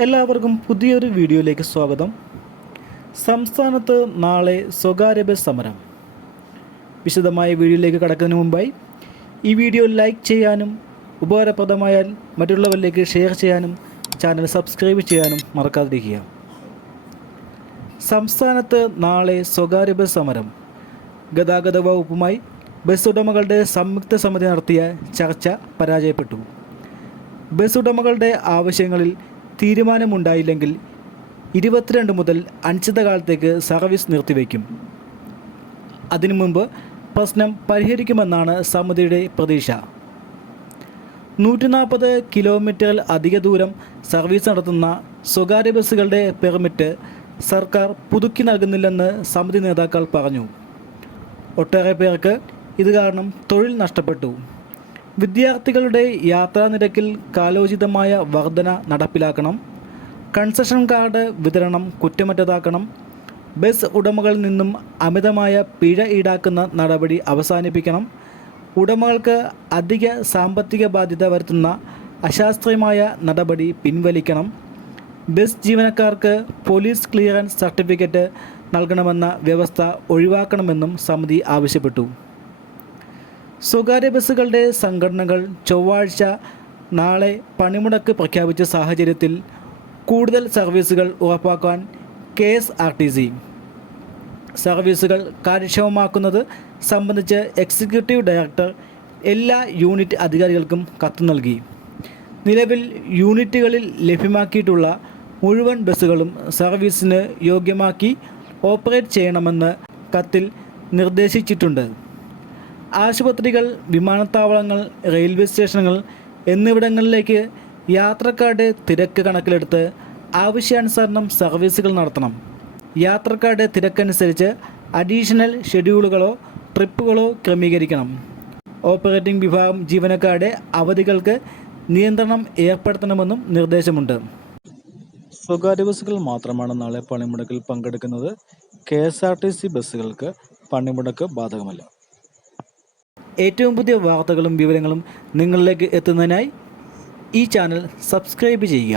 എല്ലാവർക്കും പുതിയൊരു വീഡിയോയിലേക്ക് സ്വാഗതം. സംസ്ഥാനത്ത് നാളെ സ്വകാര്യ ബസ് സമരം. വിശദമായ വീഡിയോയിലേക്ക് കടക്കുന്നതിന് മുമ്പായി ഈ വീഡിയോ ലൈക്ക് ചെയ്യാനും ഉപകാരപ്രദമായാൽ മറ്റുള്ളവരിലേക്ക് ഷെയർ ചെയ്യാനും ചാനൽ സബ്സ്ക്രൈബ് ചെയ്യാനും മറക്കാതിരിക്കുക. സംസ്ഥാനത്ത് നാളെ സ്വകാര്യ ബസ് സമരം. ഗതാഗത വകുപ്പുമായി ബസ് ഉടമകളുടെ സംയുക്ത സമിതി നടത്തിയ ചർച്ച പരാജയപ്പെട്ടു. ബസ് ഉടമകളുടെ ആവശ്യങ്ങളിൽ തീരുമാനമുണ്ടായില്ലെങ്കിൽ 22 മുതൽ അനിശ്ചിതകാലത്തേക്ക് സർവീസ് നിർത്തിവെക്കും. അതിനു മുമ്പ് പ്രശ്നം പരിഹരിക്കുമെന്നാണ് സമിതിയുടെ പ്രതീക്ഷ. 140 കിലോമീറ്ററിൽ അധിക ദൂരം സർവീസ് നടത്തുന്ന സ്വകാര്യ ബസ്സുകളുടെ പെർമിറ്റ് സർക്കാർ പുതുക്കി നൽകുന്നില്ലെന്ന് സമിതി നേതാക്കൾ പറഞ്ഞു. ഒട്ടേറെ പേർക്ക് ഇത് കാരണം തൊഴിൽ നഷ്ടപ്പെട്ടു. വിദ്യാർത്ഥികളുടെ യാത്രാ നിരക്കിൽ കാലോചിതമായ വർധന നടപ്പിലാക്കണം. കൺസെഷൻ കാർഡ് വിതരണം കുറ്റമറ്റതാക്കണം. ബസ് ഉടമകളിൽ നിന്നും അമിതമായ പിഴ ഈടാക്കുന്ന നടപടി അവസാനിപ്പിക്കണം. ഉടമകൾക്ക് അധിക സാമ്പത്തിക ബാധ്യത വരുത്തുന്ന അശാസ്ത്രീയമായ നടപടി പിൻവലിക്കണം. ബസ് ജീവനക്കാർക്ക് പോലീസ് ക്ലിയറൻസ് സർട്ടിഫിക്കറ്റ് നൽകണമെന്ന വ്യവസ്ഥ ഒഴിവാക്കണമെന്നും സമിതി ആവശ്യപ്പെട്ടു. സ്വകാര്യ ബസ്സുകളുടെ സംഘടനകൾ ചൊവ്വാഴ്ച നാളെ പണിമുടക്ക് പ്രഖ്യാപിച്ച സാഹചര്യത്തിൽ കൂടുതൽ സർവീസുകൾ ഉറപ്പാക്കാൻ KSRTC സർവീസുകൾ കാര്യക്ഷമമാക്കുന്നത് സംബന്ധിച്ച് എക്സിക്യൂട്ടീവ് ഡയറക്ടർ എല്ലാ യൂണിറ്റ് അധികാരികൾക്കും കത്ത് നൽകി. നിലവിൽ യൂണിറ്റുകളിൽ ലഭ്യമാക്കിയിട്ടുള്ള മുഴുവൻ ബസ്സുകളും സർവീസിന് യോഗ്യമാക്കി ഓപ്പറേറ്റ് ചെയ്യണമെന്ന് കത്തിൽ നിർദ്ദേശിച്ചിട്ടുണ്ട്. ആശുപത്രികൾ, വിമാനത്താവളങ്ങൾ, റെയിൽവേ സ്റ്റേഷനുകൾ എന്നിവിടങ്ങളിലേക്ക് യാത്രക്കാരുടെ തിരക്ക് കണക്കിലെടുത്ത് ആവശ്യാനുസരണം സർവീസുകൾ നടത്തണം. യാത്രക്കാരുടെ തിരക്കനുസരിച്ച് അഡീഷണൽ ഷെഡ്യൂളുകളോ ട്രിപ്പുകളോ ക്രമീകരിക്കണം. ഓപ്പറേറ്റിംഗ് വിഭാഗം ജീവനക്കാരുടെ അവധികൾക്ക് നിയന്ത്രണം ഏർപ്പെടുത്തണമെന്നും നിർദ്ദേശമുണ്ട്. സ്വകാര്യ ബസ്സുകൾ മാത്രമാണ് നാളെ പണിമുടക്കിൽ പങ്കെടുക്കുന്നത്. KSRTC ബസ്സുകൾക്ക് പണിമുടക്ക് ബാധകമല്ല. ഏറ്റവും പുതിയ വാർത്തകളും വിവരങ്ങളും നിങ്ങളിലേക്ക് എത്തുന്നതിനായി ഈ ചാനൽ സബ്സ്ക്രൈബ് ചെയ്യുക.